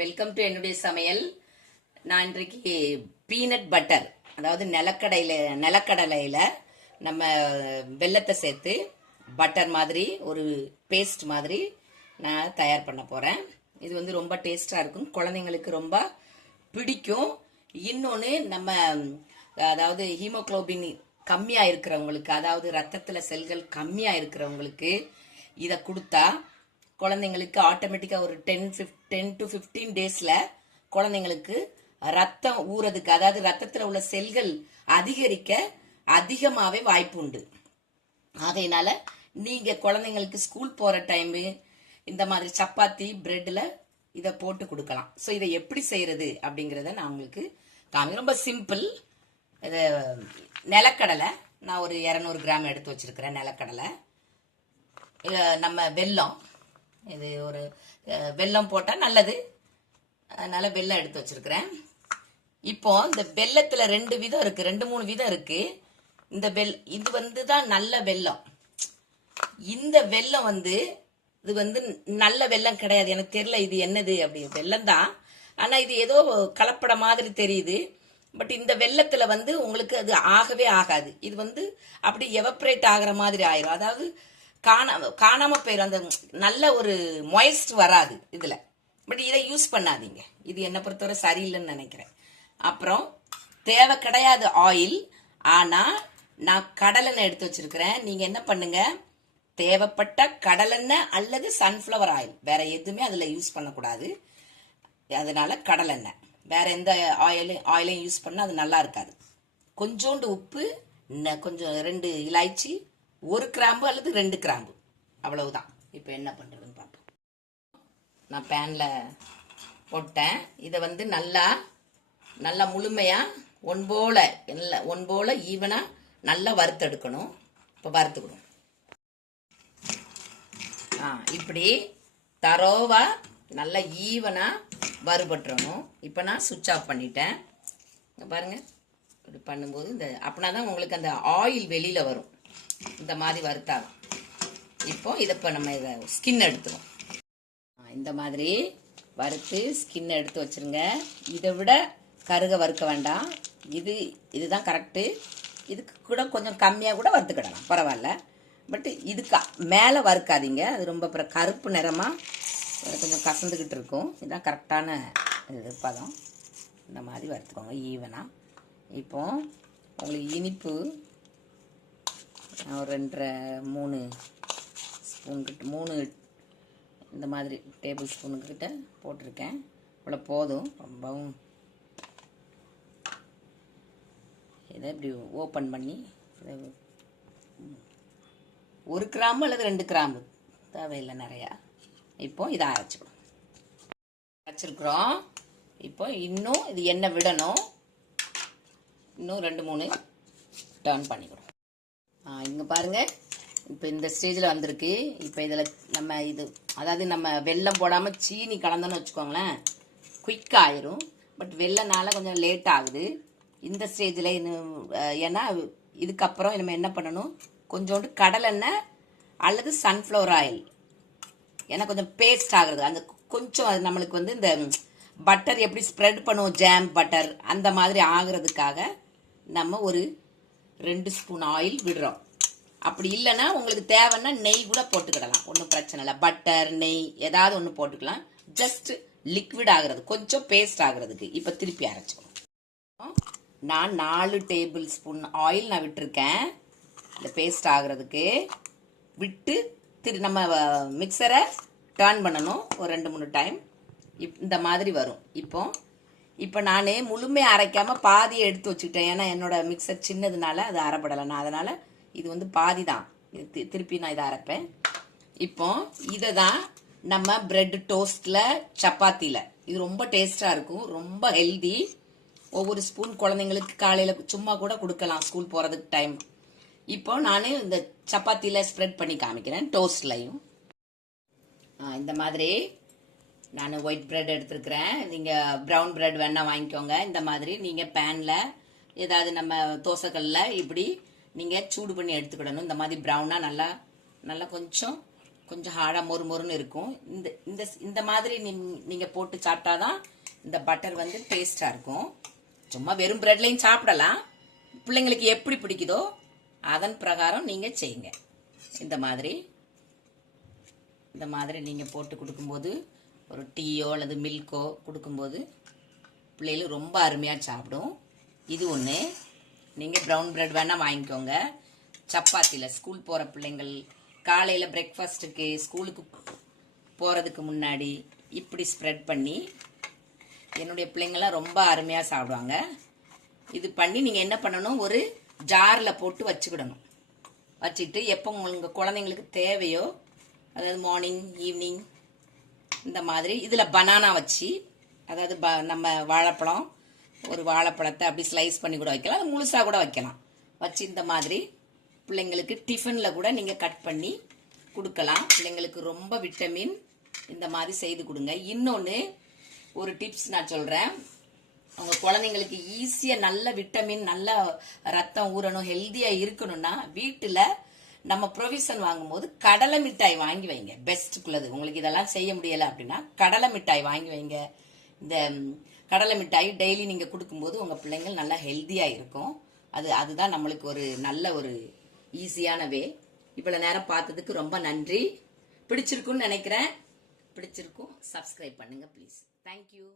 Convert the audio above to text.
Welcome to என்னுடைய சமையல். நான் இன்றைக்கு பீனட் பட்டர் அதாவது நிலக்கடையில நிலக்கடலையில நம்ம வெல்லத்தை சேர்த்து பட்டர் மாதிரி ஒரு பேஸ்ட் மாதிரி நான் தயார் பண்ண போறேன். இது வந்து ரொம்ப டேஸ்டாக இருக்கும். குழந்தைங்களுக்கு ரொம்ப பிடிக்கும். இன்னொன்று நம்ம அதாவது ஹீமோகுளோபின் கம்மியாக இருக்கிறவங்களுக்கு அதாவது ரத்தத்தில் செல்கள் கம்மியாக இருக்கிறவங்களுக்கு இதை கொடுத்தா குழந்தைங்களுக்கு ஆட்டோமேட்டிக்காக ஒரு டென் டென் டு ஃபிஃப்டீன் டேஸில் குழந்தைங்களுக்கு ரத்தம் ஊறதுக்கு அதாவது ரத்தத்தில் உள்ள செல்கள் அதிகரிக்க அதிகமாகவே வாய்ப்பு உண்டு. ஆகையினால நீங்கள் குழந்தைங்களுக்கு ஸ்கூல் போகிற டைமு இந்த மாதிரி சப்பாத்தி பிரெட்டில் இதை போட்டு கொடுக்கலாம். ஸோ இதை எப்படி செய்கிறது அப்படிங்கிறத நான் உங்களுக்கு காமி ரொம்ப சிம்பிள் இது நிலக்கடலை நான் ஒரு இரநூறு கிராம் எடுத்து வச்சுருக்கிறேன் நிலக்கடலை. நம்ம வெல்லம் இது ஒரு வெல்லம் போட்டால் நல்லது. அதனால் வெல்லம் எடுத்து வச்சிருக்கிறேன். இப்போ இந்த வெள்ளத்தில் ரெண்டு விதம் இருக்குது ரெண்டு மூணு விதம் இருக்குது இந்த வெல் இது வந்து தான் நல்ல வெல்லம். இந்த வெல்லம் வந்து இது வந்து நல்ல வெல்லம் கிடையாது. எனக்கு தெரில இது என்னது அப்படி. வெல்லம் தான் ஆனால் இது ஏதோ கலப்பட மாதிரி தெரியுது. பட் இந்த வெள்ளத்தில் வந்து உங்களுக்கு அது ஆகவே ஆகாது. இது வந்து அப்படி எவப்ரேட் ஆகிற மாதிரி ஆயிரும். அதாவது காணாம காணாம போயிடும் அந்த நல்ல ஒரு மொயஸ்ட் வராது இதுல. பட் இதை யூஸ் பண்ணாதீங்க. இது என்னை பொறுத்தவரை சரியில்லைன்னு நினைக்கிறேன். அப்புறம் தேவை கிடையாது ஆயில் ஆனா நான் கடலெண்ணெய் எடுத்து வச்சிருக்கிறேன். நீங்க என்ன பண்ணுங்க? தேவைப்பட்ட கடலெண்ணெய் அல்லது சன்ஃப்ளவர் ஆயில் வேற எதுவுமே அதுல யூஸ் பண்ணக்கூடாது. அதனால கடலெண்ணெய் வேற எந்த ஆயிலும் ஆயிலையும் யூஸ் பண்ணால் அது நல்லா இருக்காது. கொஞ்சோண்டு உப்பு கொஞ்சம் ரெண்டு இலாய்ச்சி ஒரு கிராம்பு அல்லது ரெண்டு கிராம்பு. அவ்வளவுதான். இப்போ என்ன பண்ணுறதுன்னு பார்ப்போம். நான் பேனில் போட்டேன். இதை வந்து நல்லா நல்லா முழுமையாக ஒன் போல நல்ல ஒன் நல்லா வறுத்தெடுக்கணும். இப்போ வறுத்துக்கணும். ஆ இப்படி தரோவா நல்லா ஈவனாக வறுபட்டுறணும். இப்போ நான் சுவிட்ச் ஆஃப் பண்ணிட்டேன். பாருங்கள் இப்படி பண்ணும்போது இந்த அப்படின்னா தான் உங்களுக்கு அந்த ஆயில் வெளியில் வரும். இந்த மாதிரி வறுத்தாகும் இப்போ இதை இப்போ நம்ம இதை ஸ்கின் எடுத்துருவோம். இந்த மாதிரி வறுத்து ஸ்கின் எடுத்து வச்சிருங்க. இதை விட கருக வறுக்க வேண்டாம். இது இதுதான் கரெக்டு இதுக்கு கூட கொஞ்சம் கம்மியாக கூட வறுத்துக்கிடலாம். பரவாயில்ல. பட் இதுக்கு மேலே வறுக்காதீங்க. அது ரொம்ப அப்புறம் கருப்பு நிறமாக கொஞ்சம் கசந்துக்கிட்டு இருக்கும். இதுதான் கரெக்டான இது பதம். இந்த மாதிரி வறுத்துக்கோங்க ஈவனாக இப்போ உங்களுக்கு இனிப்பு ஒரு ரெண்டரை மூணு ஸ்பூன் கிட்ட மூணு இந்த மாதிரி டேபிள் ஸ்பூனுக்கிட்ட போட்டிருக்கேன். இவ்வளோ போதும். ரொம்பவும் இதை இப்படி ஓப்பன் பண்ணி ஒரு கிராம் அல்லது ரெண்டு கிராம்பு தேவையில்லை நிறையா. இப்போ இதை அரைச்சிக்கணும். அரைச்சிருக்கிறோம். இப்போ இன்னும் இது எண்ணெய் விடணும்? இன்னும் ரெண்டு மூணு டர்ன் பண்ணிக்கணும் இங்கே பாருங்கள் இப்போ இந்த ஸ்டேஜில் வந்திருக்கு. இப்போ இதில் நம்ம இது அதாவது நம்ம வெள்ளம் போடாமல் சீனி கலந்தோன்னு வச்சுக்கோங்களேன். குயிக்காக ஆயிரும். பட் வெள்ளனால கொஞ்சம் லேட் ஆகுது. இந்த ஸ்டேஜில் இன்னும் ஏன்னா இதுக்கப்புறம் நம்ம என்ன பண்ணணும்? கொஞ்சோண்டு கடலெண்ணெய் அல்லது சன்ஃப்ளவர் ஆயில் ஏன்னா கொஞ்சம் பேஸ்ட் ஆகுறது. அந்த கொஞ்சம் அது நம்மளுக்கு வந்து இந்த பட்டர் எப்படி ஸ்ப்ரெட் பண்ணுவோம்? ஜாம் பட்டர் அந்த மாதிரி ஆகிறதுக்காக நம்ம ஒரு ரெண்டு ஸ்பூன் ஆயில் விடுறோம். அப்படி இல்லைன்னா உங்களுக்கு தேவைன்னா நெய் கூட போட்டுக்கிடலாம். ஒன்றும் பிரச்சனை இல்லை. பட்டர் நெய் ஏதாவது ஒன்று போட்டுக்கலாம். ஜஸ்ட் லிக்விட் ஆகிறது. கொஞ்சம் பேஸ்ட் ஆகிறதுக்கு. இப்போ திருப்பி அரைச்சிக்கணும். நான் நாலு டேபிள் ஸ்பூன் ஆயில் நான் விட்டிருக்கேன். இந்த பேஸ்ட் ஆகிறதுக்கு விட்டு திரு நம்ம மிக்சரை டர்ன் பண்ணணும். ஒரு ரெண்டு மூணு டைம் இப் இந்த மாதிரி வரும். இப்போ இப்போ நான் முழுமையாக அரைக்காமல் பாதியை எடுத்து வச்சுக்கிட்டேன். ஏன்னா என்னோட மிக்சர் சின்னதுனால அது அரைப்படலை. நான் அதனால் இது வந்து பாதி தான். இது தி- திருப்பி நான் இதை அரைப்பேன். இப்போ இதை தான் நம்ம பிரெட் டோஸ்டில் சப்பாத்தியில். இது ரொம்ப டேஸ்ட்டாக இருக்கும். ரொம்ப ஹெல்தி ஒவ்வொரு ஸ்பூன் குழந்தைங்களுக்கு காலையில் சும்மா கூட கொடுக்கலாம். ஸ்கூல் போகிறதுக்கு டைம் இப்போ நான் இந்த சப்பாத்தியில் ஸ்ப்ரெட் பண்ணி காமிக்கிறேன் டோஸ்ட்லையும் இந்த மாதிரி நான் ஒயிட் பிரெட் எடுத்துருக்கிறேன். நீங்கள் ப்ரௌன் ப்ரெட் வேணால் வாங்கிக்கோங்க. இந்த மாதிரி நீங்கள் பேனில் ஏதாவது நம்ம தோசைக்கல்லில் இப்படி நீங்கள் சூடு பண்ணி எடுத்துக்கிடணும். இந்த மாதிரி ப்ரௌனாக நல்லா நல்லா கொஞ்சம் கொஞ்சம் ஹார்டாக மொறு மொறுன்னு இருக்கும். இந்த இந்த இந்த மாதிரி நீ- நீங்கள் போட்டு சாப்பிட்டா தான் இந்த பட்டர் வந்து டேஸ்ட்டாக இருக்கும். சும்மா வெறும் ப்ரெட்லையும் சாப்பிடலாம். பிள்ளைங்களுக்கு எப்படி பிடிக்குதோ அதன் பிரகாரம் நீங்கள் செய்யுங்க. இந்த மாதிரி இந்த மாதிரி நீங்கள் போட்டு கொடுக்கும்போது ஒரு டீயோ அல்லது மில்கோ கொடுக்கும்போது பிள்ளைகள் ரொம்ப அருமையாக சாப்பிடும். இது ஒன்று நீங்கள் ப்ரௌன் ப்ரெட் வேணால் வாங்கிக்கோங்க. சப்பாத்தியில் ஸ்கூல் போகிற பிள்ளைங்கள் காலையில் பிரேக்ஃபாஸ்ட்டுக்கு ஸ்கூலுக்கு போகிறதுக்கு முன்னாடி இப்படி ஸ்ப்ரெட் பண்ணி என்னுடைய பிள்ளைங்கள்லாம் ரொம்ப அருமையாக சாப்பிடுவாங்க. இது பண்ணி நீங்கள் என்ன பண்ணணும்? ஒரு ஜாரில் போட்டு வச்சுக்கிடணும். வச்சுட்டு எப்போ உங்களுக்கு குழந்தைங்களுக்கு தேவையோ அதாவது மார்னிங் ஈவினிங் இந்த மாதிரி. இதில் பனானா வச்சு அதாவது ப நம்ம வாழைப்பழம் ஒரு வாழைப்பழத்தை அப்படி ஸ்லைஸ் பண்ணி கூட வைக்கலாம். அது முழுசாக கூட வைக்கலாம். வச்சு இந்த மாதிரி பிள்ளைங்களுக்கு டிஃபனில் கூட நீங்கள் கட் பண்ணி கொடுக்கலாம். பிள்ளைங்களுக்கு ரொம்ப விட்டமின் இந்த மாதிரி செய்து கொடுங்க. இன்னொன்று ஒரு டிப்ஸ் நான் சொல்கிறேன் உங்கள் குழந்தைங்களுக்கு ஈஸியாக நல்ல விட்டமின் நல்ல ரத்தம் ஊறணும் ஹெல்த்தியாக இருக்கணும்னா வீட்டில் நம்ம ப்ரொவிஷன் வாங்கும்போது கடலை மிட்டாய் வாங்கி வைங்க. பெஸ்ட்டுக்குள்ளது உங்களுக்கு இதெல்லாம் செய்ய முடியலை அப்படின்னா கடலை மிட்டாய் வாங்கி வைங்க. இந்த கடலை மிட்டாய் டெய்லி நீங்கள் கொடுக்கும்போது உங்கள் பிள்ளைங்கள் நல்லா ஹெல்த்தியாக இருக்கும். அது அதுதான் நம்மளுக்கு ஒரு நல்ல ஒரு ஈஸியான வே இவ்வளோ நேரம் பார்த்ததுக்கு ரொம்ப நன்றி. பிடிச்சிருக்குன்னு நினைக்கிறேன். பிடிச்சிருக்கும். சப்ஸ்கிரைப் பண்ணுங்கள் ப்ளீஸ் தேங்க்யூ